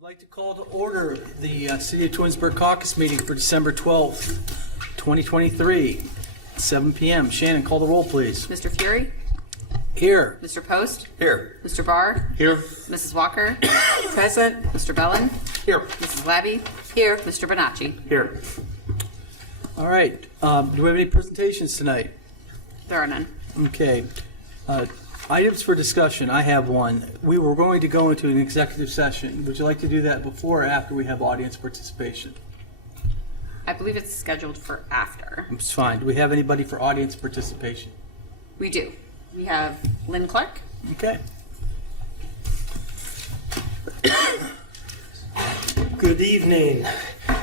I'd like to call to order the City of Twinsburg Caucus meeting for December 12th, 2023, 7 p.m. Shannon, call the roll, please. Mr. Fury? Here. Mr. Post? Here. Mr. Barr? Here. Mrs. Walker? Present. Mr. Bellin? Here. Mrs. Labby? Here. Mr. Bonacci? Here. All right. Do we have any presentations tonight? There are none. Okay. Items for discussion. I have one. We were going to go into an executive session. Would you like to do that before or after we have audience participation? I believe it's scheduled for after. It's fine. Do we have anybody for audience participation? We do. We have Lynn Clark. Okay. Good evening.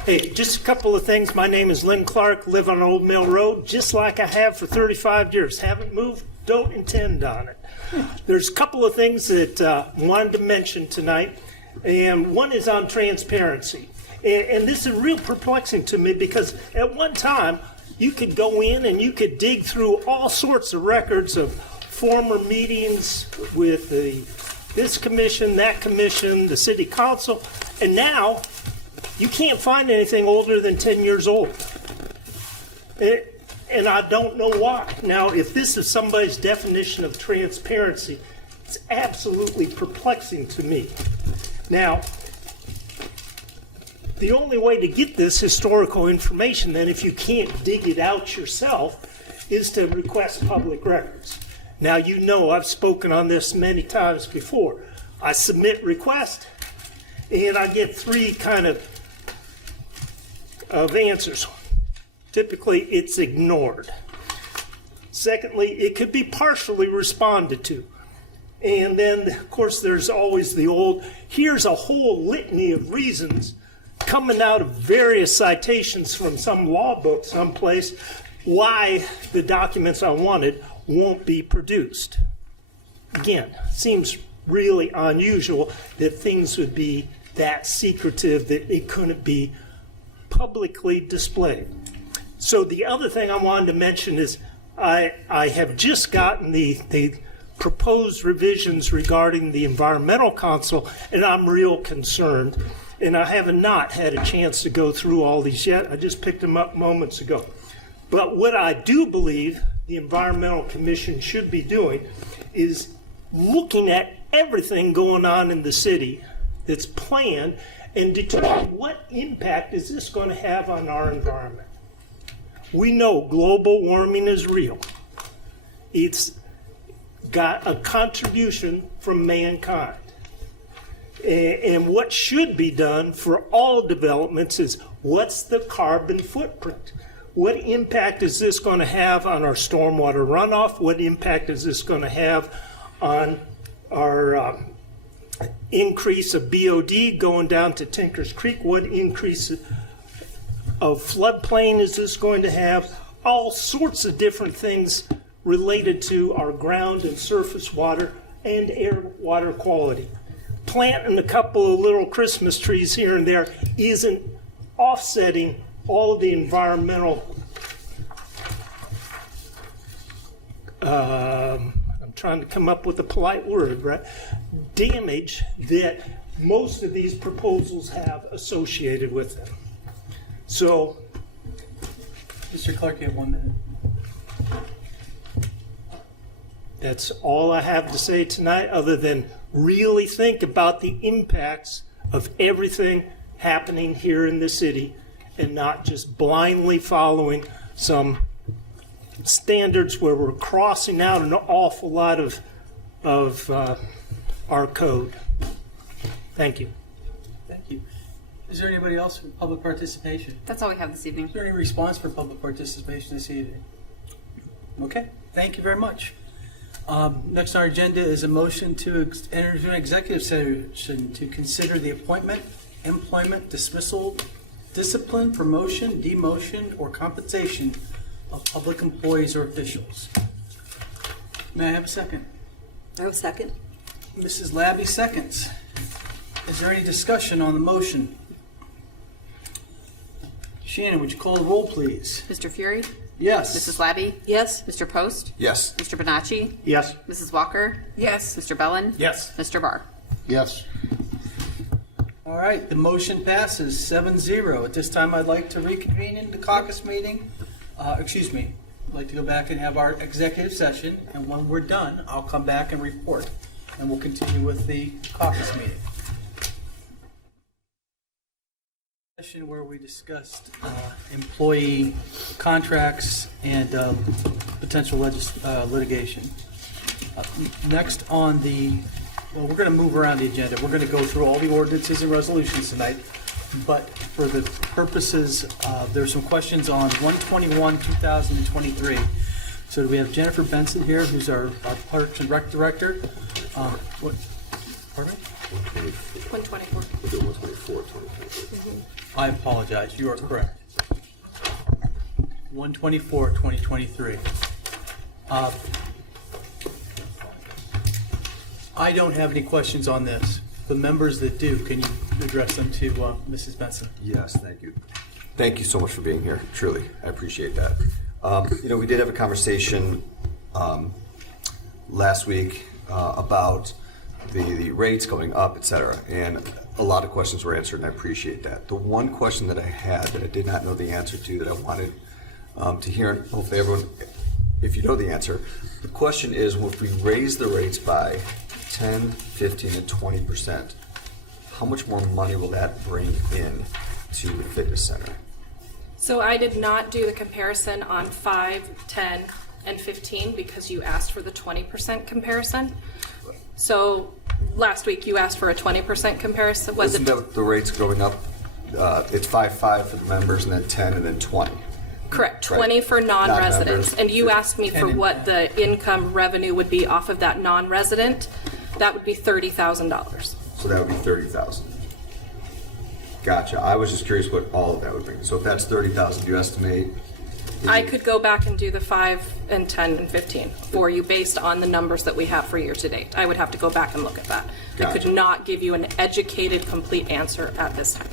Hey, just a couple of things. My name is Lynn Clark, live on Old Mill Road, just like I have for 35 years. Haven't moved, don't intend on it. There's a couple of things that I wanted to mention tonight, and one is on transparency. And this is real perplexing to me because at one time, you could go in and you could dig through all sorts of records of former meetings with this commission, that commission, the city council, and now you can't find anything older than 10 years old. And I don't know why. Now, if this is somebody's definition of transparency, it's absolutely perplexing to me. Now, the only way to get this historical information, then, if you can't dig it out yourself, is to request public records. Now, you know I've spoken on this many times before. I submit request, and I get three kind of answers. Typically, it's ignored. Secondly, it could be partially responded to. And then, of course, there's always the old, here's a whole litany of reasons coming out of various citations from some law book someplace why the documents I wanted won't be produced. Again, seems really unusual that things would be that secretive that it couldn't be publicly displayed. So the other thing I wanted to mention is I have just gotten the proposed revisions regarding the Environmental Council, and I'm real concerned. And I have not had a chance to go through all these yet. I just picked them up moments ago. But what I do believe the Environmental Commission should be doing is looking at everything going on in the city that's planned and determine what impact is this going to have on our environment. We know global warming is real. It's got a contribution from mankind. And what should be done for all developments is what's the carbon footprint? What impact is this going to have on our stormwater runoff? What impact is this going to have on our increase of BOD going down to Tinker's Creek? What increase of floodplain is this going to have? All sorts of different things related to our ground and surface water and air water quality. Planting a couple of little Christmas trees here and there isn't offsetting all of the environmental I'm trying to come up with a polite word, right? Damage that most of these proposals have associated with them. So, Mr. Clark, you have 1 minute. that's all I have to say tonight, other than really think about the impacts of everything happening here in the city and not just blindly following some standards where we're crossing out an awful lot of our code. Thank you. Thank you. Is there anybody else for public participation? That's all we have this evening. Is there any response for public participation this evening? Okay, thank you very much. Next on our agenda is a motion to enter into an executive session to consider the appointment, employment, dismissal, discipline, promotion, demotion, or compensation of public employees or officials. May I have a second? I have a second. Mrs. Labby seconds. Is there any discussion on the motion? Shannon, would you call the roll, please? Mr. Fury? Yes. Mrs. Labby? Yes. Mr. Post? Yes. Mr. Bonacci? Yes. Mrs. Walker? Yes. Mr. Bellin? Yes. Mr. Barr? Yes. All right, the motion passes 7-0. At this time, I'd like to reconvene in the caucus meeting. Excuse me, I'd like to go back and have our executive session, and when we're done, I'll come back and report, and we'll continue with the caucus meeting. Session where we discussed employee contracts and potential litigation. Next on the, well, we're going to move around the agenda. We're going to go through all the ordinances and resolutions tonight, but for the purposes, there's some questions on 1/21/2023. So do we have Jennifer Benson here, who's our Parks and Rec Director? What? Pardon me? 124. We'll do 124, 2023. I apologize. You are correct. 1/24/2023. I don't have any questions on this. The members that do, can you address them to Mrs. Benson? Yes, thank you. Thank you so much for being here. Truly, I appreciate that. We did have a conversation last week about the rates going up, et cetera, and a lot of questions were answered, and I appreciate that. The one question that I had that I did not know the answer to that I wanted to hear, and hopefully everyone, if you know the answer, the question is, if we raise the rates by 10, 15, and 20%, how much more money will that bring in to the fitness center? So I did not do the comparison on 5, 10, and 15 because you asked for the 20% comparison. So last week you asked for a 20% comparison. Was Isn't that the rates going up? It's 5 for the members, and then 10, and then 20. correct, 20 for non-residents. Non-members. And you asked me for 10 and what the income revenue would be off of that non-resident. That would be $30,000. So that would be 30,000. Gotcha. I was just curious what all of that would bring. So if that's 30,000, you estimate? I could go back and do the 5 and 10 and 15 for you based on the numbers that we have for year to date. I would have to go back and look at that. I Gotcha. could not give you an educated, complete answer at this time.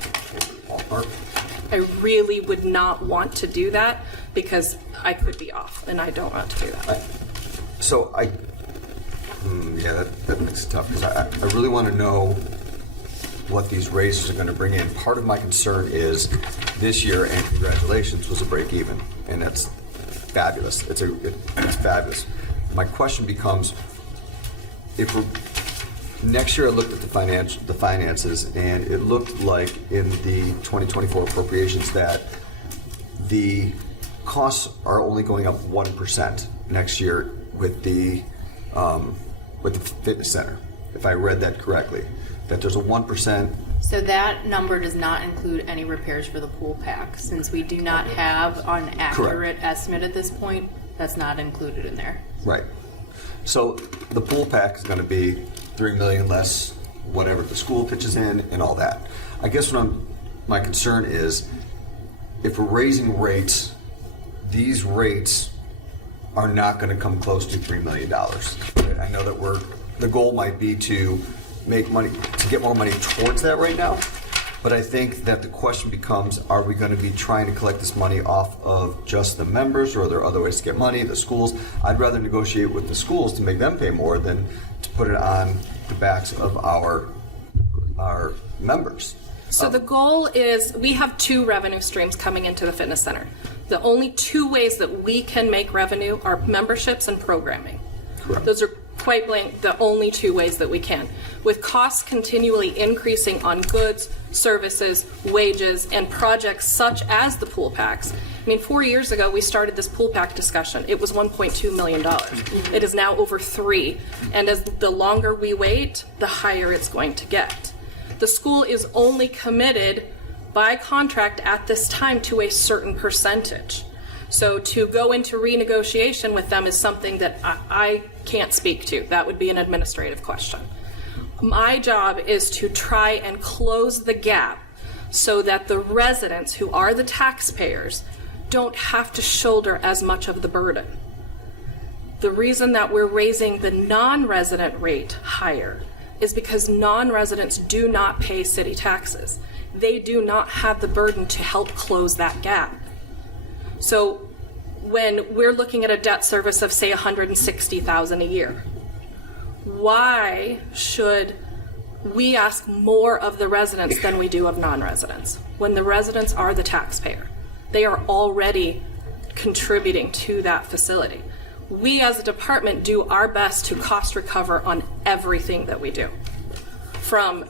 Ballpark? I really would not want to do that because I could be off, and I don't want to do that. That makes it tough because I really want to know what these raises are going to bring in. Part of my concern is this year, and congratulations, was a break even, and that's fabulous. It's fabulous. My question becomes, if we're next year, I looked at the finances, and it looked like in the 2024 appropriations that the costs are only going up 1% next year with the fitness center. If I read that correctly, that there's a 1%. So that number does not include any repairs for the pool pack. Since we do not have an accurate estimate at this point, that's not included in there. Right. So the pool pack is going to be $3 million less whatever the school pitches in and all that. I guess my concern is if we're raising rates, these rates are not going to come close to $3 million. I know that the goal might be to make money, to get more money towards that right now, but I think that the question becomes, are we going to be trying to collect this money off of just the members, or are there other ways to get money, the schools? I'd rather negotiate with the schools to make them pay more than to put it on the backs of our members. So the goal is we have 2 revenue streams coming into the fitness center. The only 2 ways that we can make revenue are memberships and programming. Correct. Those are quite blank the only 2 ways that we can. With costs continually increasing on goods, services, wages, and projects such as the pool packs. I mean, 4 years ago, we started this pool pack discussion. It was $1.2 million. It is now over 3. And as the longer we wait, the higher it's going to get. The school is only committed by contract at this time to a certain percentage. So to go into renegotiation with them is something that I can't speak to. That would be an administrative question. My job is to try and close the gap so that the residents, who are the taxpayers, don't have to shoulder as much of the burden. The reason that we're raising the non-resident rate higher is because non-residents do not pay city taxes. They do not have the burden to help close that gap. So when we're looking at a debt service of, say, $160,000 a year, why should we ask more of the residents than we do of non-residents. When the residents are the taxpayer, they are already contributing to that facility. We as a department do our best to cost recover on everything that we do, from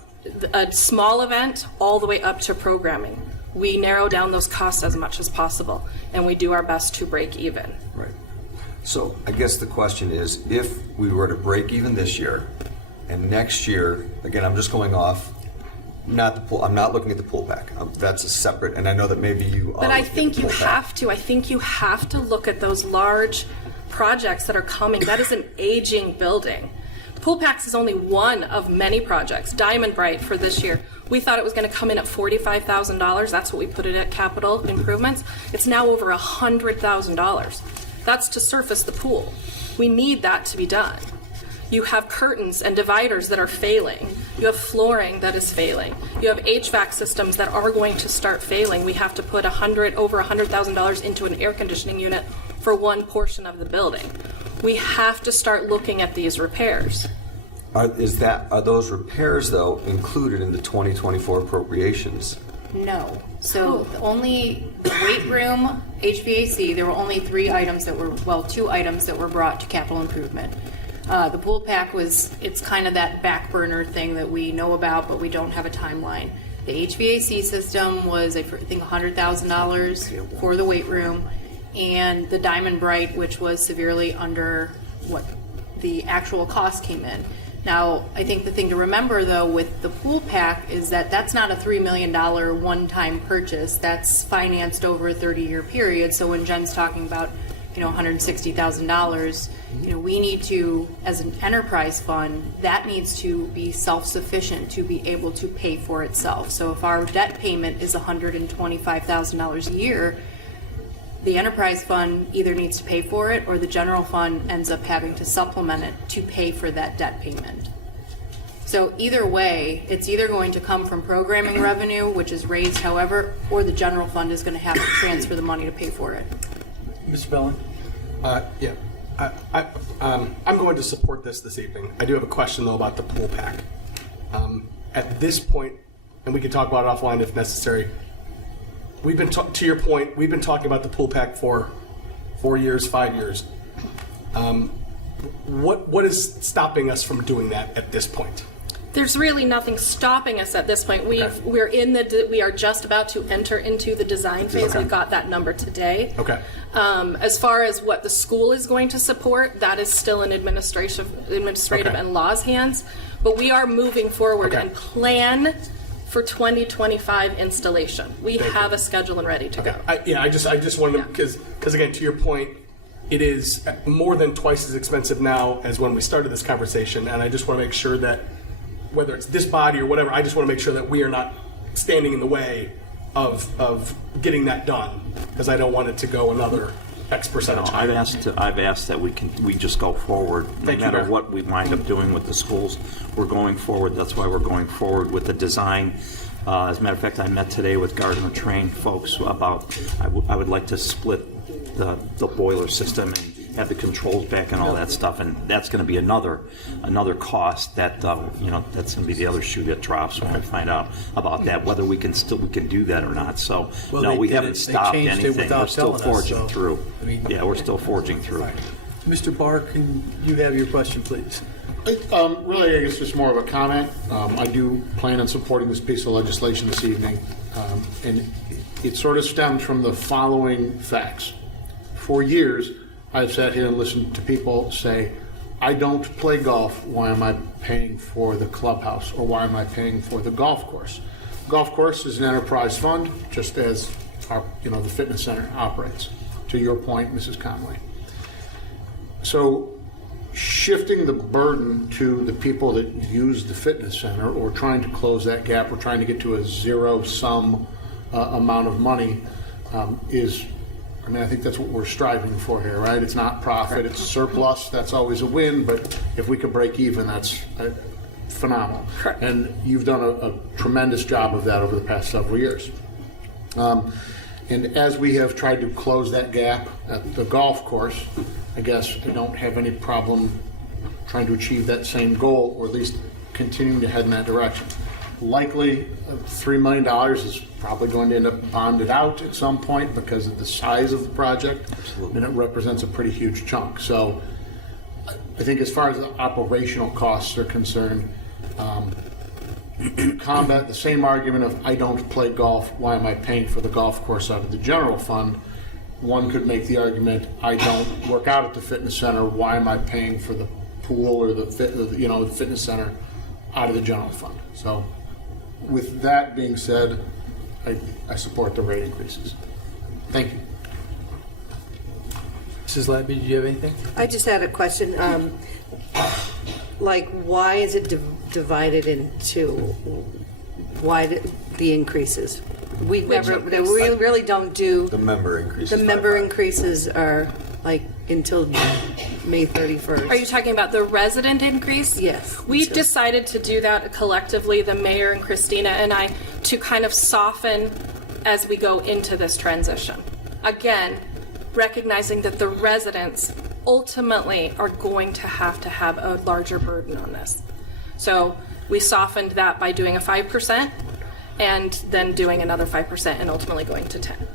a small event all the way up to programming. We narrow down those costs as much as possible, and we do our best to break even. Right. So I guess the question is, if we were to break even this year, and next year, again, I'm just going off, not the pool. I'm not looking at the pool pack. That's a separate, and I know that maybe you are. But I looking at think the you pool pack. have to. I think you have to look at those large projects that are coming. That is an aging building. Pool Packs is only one of many projects. Diamond Bright for this year, we thought it was going to come in at $45,000. That's what we put it at capital improvements. It's now over $100,000. That's to surface the pool. We need that to be done. You have curtains and dividers that are failing. You have flooring that is failing. You have HVAC systems that are going to start failing. We have to put over $100,000 into an air conditioning unit for one portion of the building. We have to start looking at these repairs. Are those repairs, though, included in the 2024 appropriations? No. So the only weight room, HVAC, there were only two items that were brought to capital improvement. The pool pack it's kind of that back burner thing that we know about, but we don't have a timeline. The HVAC system was, I think, $100,000 for the weight room, and the Diamond Bright, which was severely under what the actual cost came in. Now, I think the thing to remember, though, with the pool pack is that that's not a $3 million one-time purchase. That's financed over a 30-year period. So when Jen's talking about, $160,000, we need to, as an enterprise fund, that needs to be self-sufficient to be able to pay for itself. So if our debt payment is $125,000 a year, the enterprise fund either needs to pay for it, or the general fund ends up having to supplement it to pay for that debt payment. So either way, it's either going to come from programming revenue, which is raised however, or the general fund is going to have to transfer the money to pay for it. Mr. Bellin? Yeah. I'm going to support this evening. I do have a question, though, about the pool pack. At this point, and we can talk about it offline if necessary, we've been, to your point, we've been talking about the pool pack for 4 years, 5 years. What is stopping us from doing that at this point? There's really nothing stopping us at this point. We are just about to enter into the design phase. Okay. We got that number today. Okay. As far as what the school is going to support, that is still in administrative Okay. and law's hands. But we are moving forward Okay. and plan for 2025 installation. We have a schedule and ready to go. I just wanted to, because again, to your point, it is more than twice as expensive now as when we started this conversation, and I just want to make sure that whether it's this body or whatever, I just want to make sure that we are not standing in the way of getting that done, because I don't want it to go another X percentage. I've asked that we just go forward, no Thank you, matter Mayor. what we wind up doing with the schools. We're going forward. That's why we're going forward with the design. As a matter of fact, I met today with Gardner Train folks about I would like to split the boiler system and have the controls back and all that stuff, and that's going to be another cost that that's going to be the other shoe that drops when we find out about that, whether we can do that or not. So Well, no, they we did haven't it. They stopped changed it anything. without We're still telling us, forging so, through. I mean, yeah, we're still forging through. Mr. Barr, can you have your question, please? Really, I guess it's more of a comment. I do plan on supporting this piece of legislation this evening, and it sort of stems from the following facts. For years, I've sat here and listened to people say, I don't play golf, why am I paying for the clubhouse, or why am I paying for the golf course? Golf course is an enterprise fund, just as the fitness center operates, to your point, Mrs. Conway. So shifting the burden to the people that use the fitness center, or trying to close that gap, or trying to get to a zero-sum amount of money I think that's what we're striving for here, right? It's not profit, it's surplus, that's always a win, but if we could break even, that's phenomenal. Correct. And you've done a tremendous job of that over the past several years. And as we have tried to close that gap at the golf course, I guess I don't have any problem trying to achieve that same goal, or at least continuing to head in that direction. Likely, $3 million is probably going to end up bonded out at some point because of the size of the project, and it represents a pretty huge chunk. So I think as far as the operational costs are concerned, combat the same argument of I don't play golf, why am I paying for the golf course out of the general fund? One could make the argument, I don't work out at the fitness center, why am I paying for the pool or the fitness center out of the general fund? So with that being said, I support the rate increases. Thank you. Mrs. Labby, do you have anything? I just had a question. Like, why is it divided into? Why the increases? We really don't do. The member increases. The member increases are like until May 31st. Are you talking about the resident increase? Yes. We've decided to do that collectively, the mayor and Christina and I, to kind of soften as we go into this transition. Again, recognizing that the residents ultimately are going to have a larger burden on this. So we softened that by doing a 5% and then doing another 5% and ultimately going to 10.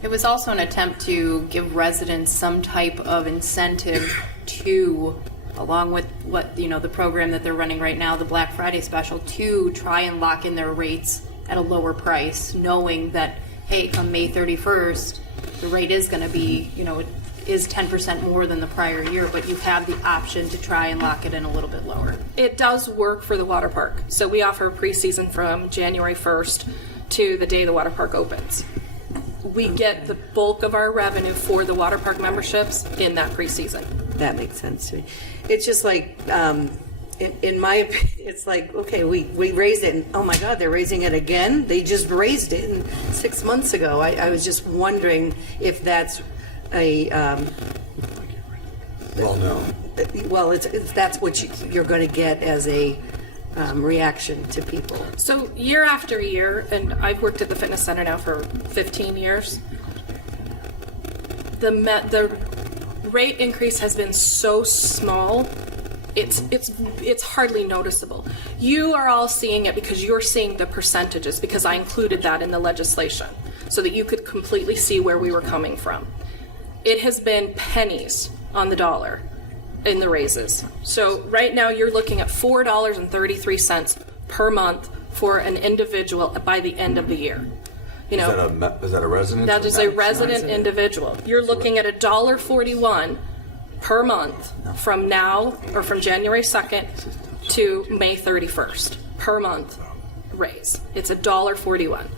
It was also an attempt to give residents some type of incentive to, along with what, the program that they're running right now, the Black Friday special, to try and lock in their rates at a lower price, knowing that, hey, come May 31st, the rate is going to be, it is 10% more than the prior year, but you have the option to try and lock it in a little bit lower. It does work for the water park. So we offer preseason from January 1st to the day the water park opens. We get the bulk of our revenue for the water park memberships in that preseason. That makes sense to me. It's just like, in my opinion, it's like, okay, we raised it, and oh my God, they're raising it again? They just raised it 6 months ago. I was just wondering if that's a... Well, no. Well, that's what you're going to get as a reaction to people. So year after year, and I've worked at the fitness center now for 15 years, the rate increase has been so small, it's hardly noticeable. You are all seeing it because you're seeing the percentages, because I included that in the legislation so that you could completely see where we were coming from. It has been pennies on the dollar in the raises. So right now you're looking at $4.33 per month for an individual by the end of the year. Is that a resident? That is a resident individual. You're looking at $1.41 per month from now, or from January 2nd to May 31st per month raise. It's $1.41.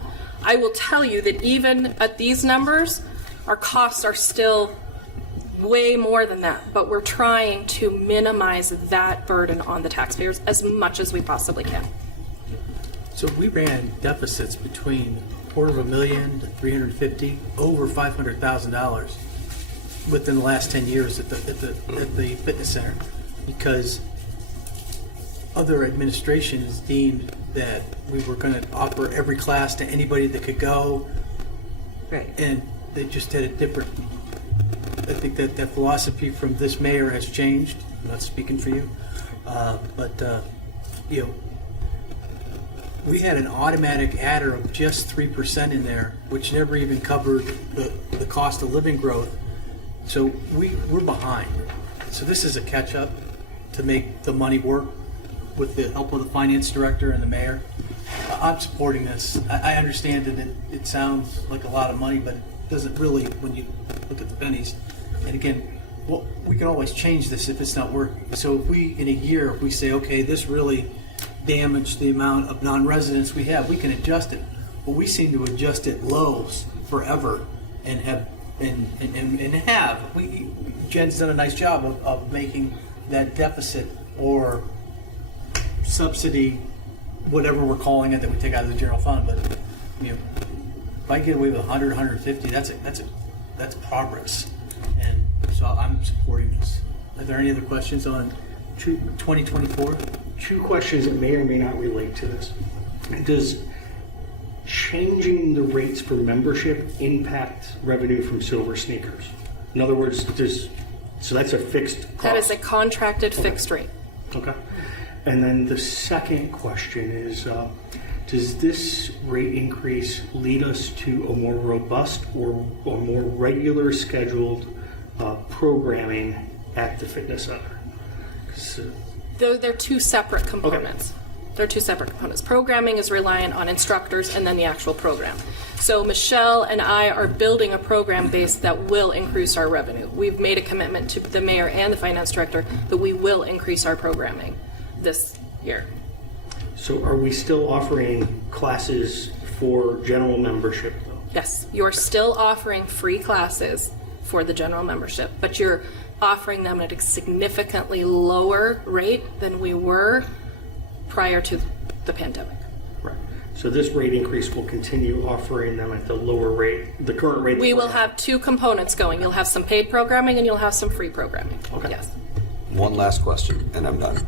I will tell you that even at these numbers, our costs are still way more than that, but we're trying to minimize that burden on the taxpayers as much as we possibly can. So we ran deficits between $250,000 to $350,000, over $500,000 within the last 10 years at the fitness center, because other administrations deemed that we were going to offer every class to anybody that could go, Right. and they just had a different. I think that philosophy from this mayor has changed. I'm not speaking for you, but we had an automatic adder of just 3% in there, which never even covered the cost of living growth. So we're behind. So this is a catch up to make the money work with the help of the finance director and the mayor. I'm supporting this. I understand that it sounds like a lot of money, but it doesn't really when you look at the pennies. And again, well, we can always change this if it's not working. So if we, in a year, if we say, okay, this really damaged the amount of non-residents we have, we can adjust it. But we seem to adjust it low forever and have, Jen's done a nice job of making that deficit or subsidy, whatever we're calling it, that we take out of the general fund. But if I get away with 100, 150, that's progress. And so I'm supporting this. Are there any other questions on 2024? Two questions that may or may not relate to this. Does changing the rates for membership impact revenue from silver sneakers? In other words, so that's a fixed cost. That is a contracted fixed rate. Okay. And then the second question is, does this rate increase lead us to a more robust or more regular scheduled programming at the fitness center? They're two separate components. They're two separate components. Programming is reliant on instructors and then the actual program. So Michelle and I are building a program base that will increase our revenue. We've made a commitment to the mayor and the finance director that we will increase our programming this year. So are we still offering classes for general membership though? Yes, you're still offering free classes for the general membership, but you're offering them at a significantly lower rate than we were prior to the pandemic. Right. So this rate increase will continue offering them at the lower rate, the current rate. We will have two components going. You'll have some paid programming and you'll have some free programming. Okay. Yes. One last question, and I'm done.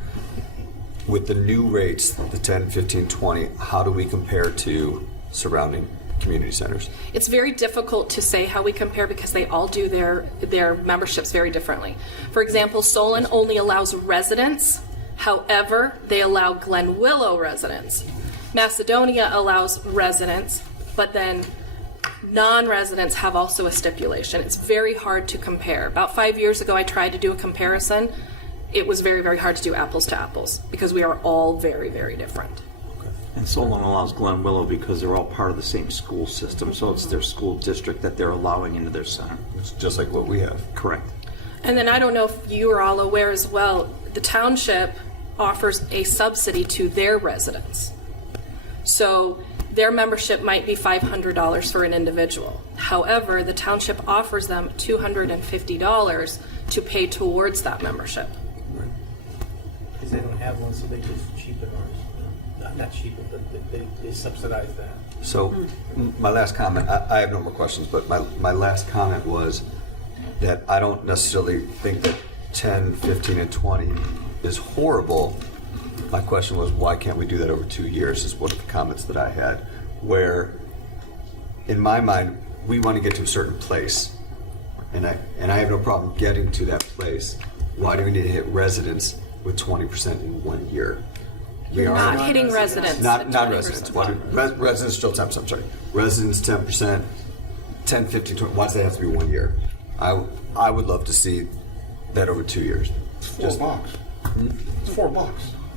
With the new rates, the 10, 15, 20, how do we compare to surrounding community centers? It's very difficult to say how we compare because they all do their memberships very differently. For example, Solon only allows residents. However, they allow Glen Willow residents. Macedonia allows residents, but then non-residents have also a stipulation. It's very hard to compare. About 5 years ago, I tried to do a comparison. It was very, very hard to do apples to apples because we are all very, very different. And Solon allows Glen Willow because they're all part of the same school system, so it's their school district that they're allowing into their center. It's just like what we have. Correct. And then I don't know if you are all aware as well, the township offers a subsidy to their residents. So their membership might be $500 for an individual. However, the township offers them $250 to pay towards that membership. Because they don't have one, so they just cheapen ours. Not cheapen, but they subsidize that. So my last comment, I have no more questions, but my last comment was that I don't necessarily think that 10, 15, and 20 is horrible. My question was, why can't we do that over 2 years, is one of the comments that I had, where in my mind, we want to get to a certain place, and I have no problem getting to that place. Why do we need to hit residents with 20% in 1 year? We You're are not hitting residents. not at non-residents. 20%. Residents still 10%. I'm sorry. Residents 10%, 10, 15, 20. Why does that have to be 1 year? I would love to see that over 2 years. $4. It's $4.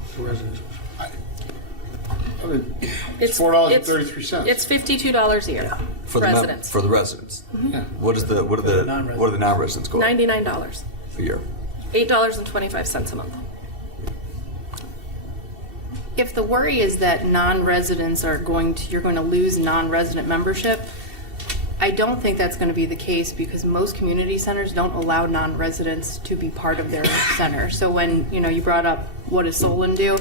For residents. I mean, it's $4.33. It's $52 a year For the residents. for the residents. Yeah. What are the non-residents go up $99. a year? $8.25 a month. If the worry is that non-residents you're going to lose non-resident membership, I don't think that's going to be the case because most community centers don't allow non-residents to be part of their center. So when, you brought up what does Solon do?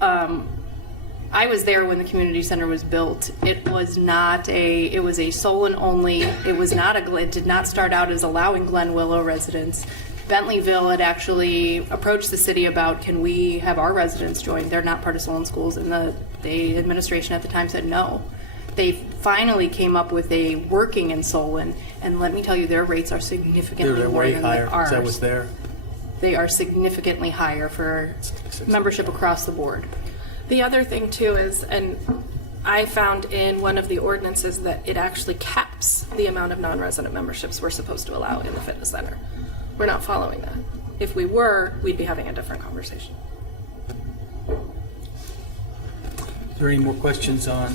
I was there when the community center was built. It was a Solon only. It did not start out as allowing Glen Willow residents. Bentleyville had actually approached the city about, can we have our residents join? They're not part of Solon schools, and the administration at the time said no. They finally came up with a working in Solon, and let me tell you, their rates are significantly They're more way than higher. ours. Is that what's there? They are significantly higher for membership across the board. The other thing too is, and I found in one of the ordinances that it actually caps the amount of non-resident memberships we're supposed to allow in the fitness center. We're not following that. If we were, we'd be having a different conversation. Is there any more questions on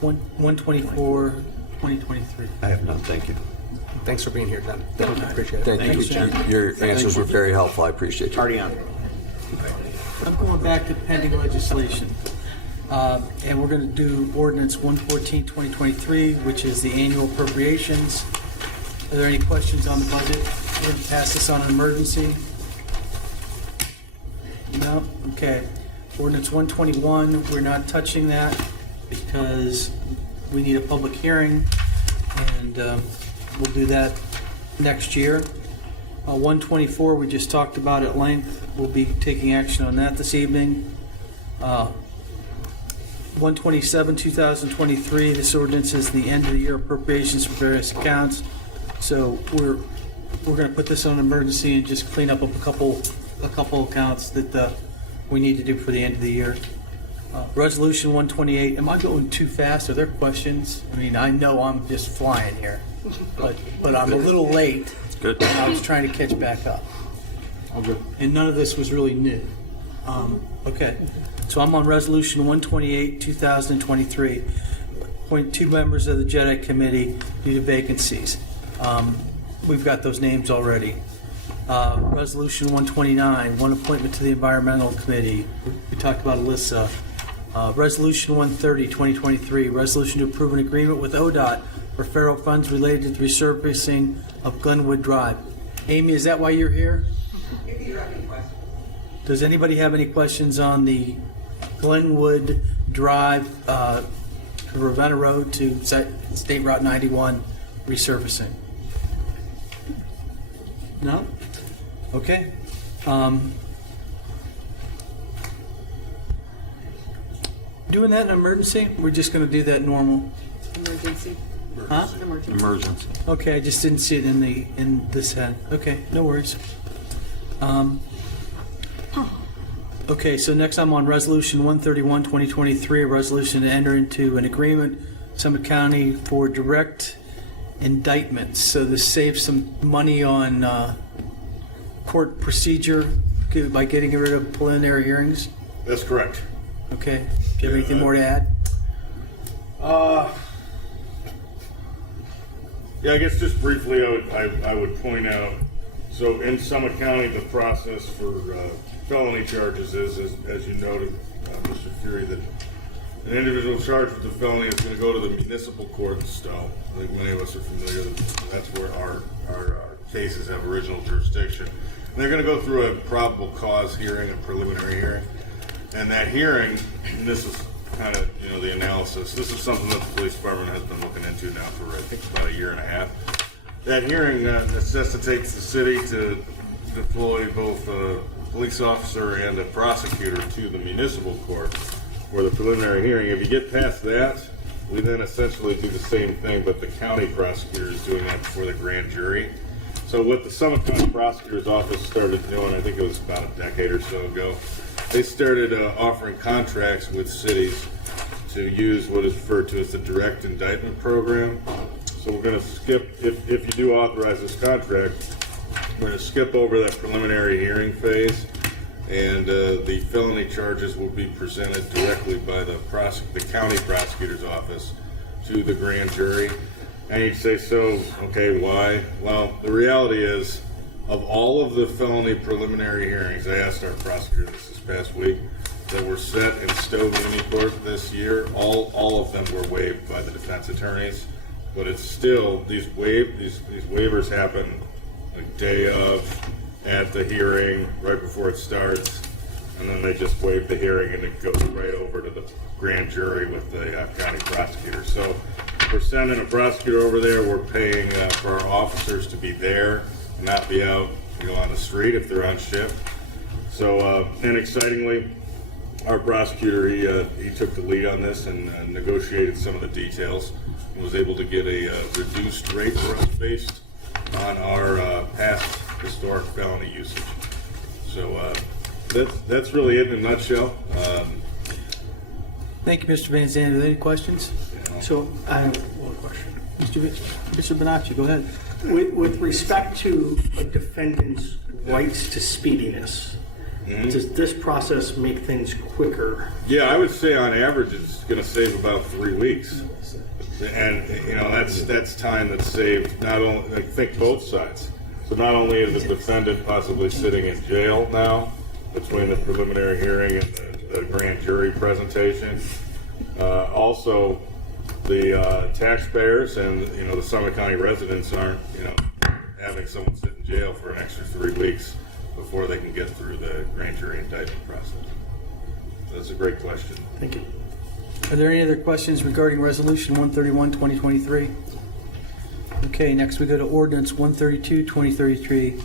124, 2023? I have none. Thank you. Thanks for being here, Jen. Thank you. Appreciate it. Thank you. John. Your answers were very helpful. I appreciate you. Already on. I'm going back to pending legislation. And we're going to do ordinance 114, 2023, which is the annual appropriations. Are there any questions on the budget? We're going to pass this on an emergency. No? Okay. Ordinance 121, we're not touching that because we need a public hearing, and we'll do that next year. 124, we just talked about at length. We'll be taking action on that this evening. 127, 2023, this ordinance is the end of the year appropriations for various accounts. So we're going to put this on emergency and just clean up a couple a couple accounts that we need to do for the end of the year. Resolution 128, am I going too fast? Are there questions? I mean, I know I'm just flying here, but I'm a little late. Good. And I was trying to catch back up. All good. And none of this was really new. Okay, so I'm on Resolution 128, 2023. Appoint 2 members of the JEDI Committee due to vacancies. We've got those names already. Resolution 129, 1 appointment to the Environmental Committee. We talked about Alyssa. Resolution 130, 2023, resolution to approve an agreement with ODOT for federal funds related to resurfacing of Glenwood Drive. Amy, is that why you're here? Does anybody have any questions on the Glenwood Drive, Ravenna Road to State Route 91 resurfacing? No? Okay. Doing that in emergency? We're just going to do that normal? Emergency. Huh? Emergency. Okay, I just didn't see it in this head. Okay, no worries. Okay, so next I'm on Resolution 131, 2023, a resolution to enter into an agreement, Summit County, for direct indictments. So this saves some money on court procedure by getting rid of preliminary hearings. That's correct. Okay, do you have anything more to add? Yeah, I guess just briefly, I would point out, so in Summit County, the process for felony charges is, as you noted, Mr. Fury, that an individual charged with a felony is going to go to the municipal court in Stowe. I think many of us are familiar that that's where our cases have original jurisdiction. And they're going to go through a probable cause hearing, a preliminary hearing. And that hearing, and this is kind of, the analysis, this is something that the police department has been looking into now for, I think, about 1.5 years. That hearing necessitates the city to deploy both a police officer and a prosecutor to the municipal court for the preliminary hearing. If you get past that, we then essentially do the same thing, but the county prosecutor is doing that before the grand jury. So what the Summit County Prosecutor's Office started doing, I think it was about a decade or so ago, they started offering contracts with cities to use what is referred to as the direct indictment program. So we're going to skip, if you do authorize this contract, we're going to skip over that preliminary hearing phase, and the felony charges will be presented directly by the county prosecutor's office to the grand jury. And you'd say, so, okay, why? Well, the reality is, of all of the felony preliminary hearings, I asked our prosecutor this past week, that were set in Stowe Muni Court this year, all of them were waived by the defense attorneys. But it's still, these waivers happen the day of, at the hearing, right before it starts, and then they just waive the hearing and it goes right over to the grand jury with the county prosecutor. So if we're sending a prosecutor over there, we're paying for our officers to be there and not be out on the street if they're on shift. So, and excitingly, our prosecutor, he took the lead on this and negotiated some of the details and was able to get a reduced rate for us based on our past historic felony usage. So that's really it in a nutshell. Thank you, Mr. Van Zandt. Are there any questions? So I have one question. Mr. Bonacci, go ahead. With respect to a defendant's rights to speediness, does this process make things quicker? Yeah, I would say on average it's going to save about 3 weeks. And, that's time that's saved, not only, I think both sides. So not only is the defendant possibly sitting in jail now between the preliminary hearing and the grand jury presentation, also the taxpayers and, the Summit County residents aren't, having someone sit in jail for an extra 3 weeks before they can get through the grand jury indictment process. That's a great question. Thank you. Are there any other questions regarding Resolution 131, 2023? Okay, next we go to Ordinance 132, 2033.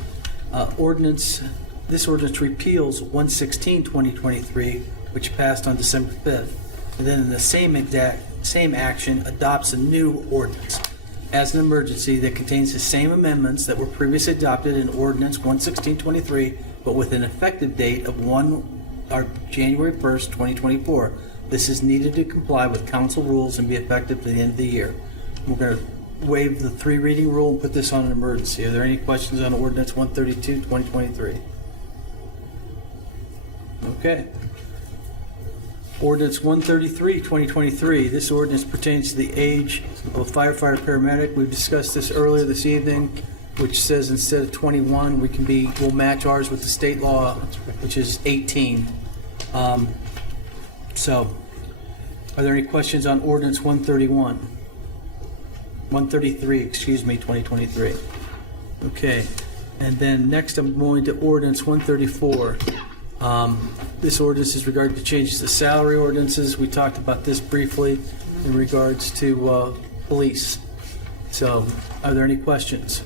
This ordinance repeals 116, 2023, which passed on December 5th, and then in the same action adopts a new ordinance as an emergency that contains the same amendments that were previously adopted in Ordinance 116, 23, but with an effective date of January 1st, 2024. This is needed to comply with council rules and be effective at the end of the year. We're going to waive the 3 reading rule and put this on an emergency. Are there any questions on ordinance 132, 2023? Okay. Ordinance 133, 2023. This ordinance pertains to the age of a firefighter paramedic. We've discussed this earlier this evening, which says instead of 21, we'll match ours with the state law, which is 18. So, are there any questions on ordinance 133, 2023? Okay. And then next I'm going to ordinance 134. This ordinance is regarding to changes to salary ordinances. We talked about this briefly in regards to police. So, are there any questions?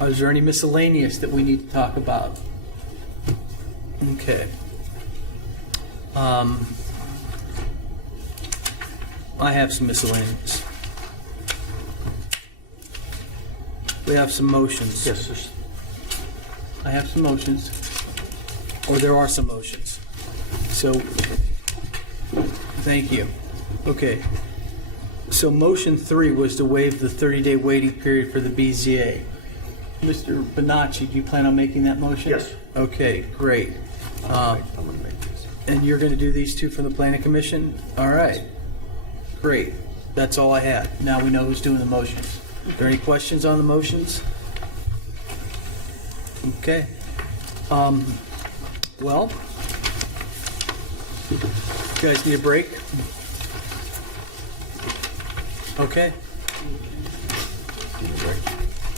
Is there any miscellaneous that we need to talk about? Okay. I have some miscellaneous. We have some motions. Yes, sir. I have some motions, or there are some motions. So, thank you. Okay. So motion 3 was to waive the 30-day waiting period for the BZA. Mr. Bonacci, do you plan on making that motion? Yes. Okay, great. And you're going to do these two from the Planning Commission? All right. Great. That's all I had. Now we know who's doing the motions. Are there any questions on the motions? Okay. Well, you guys need a break? Okay.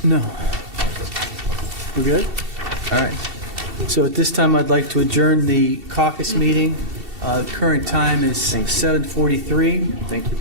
No. We good? All right. So at this time, I'd like to adjourn the caucus meeting. Current time is 7:43. Thank you.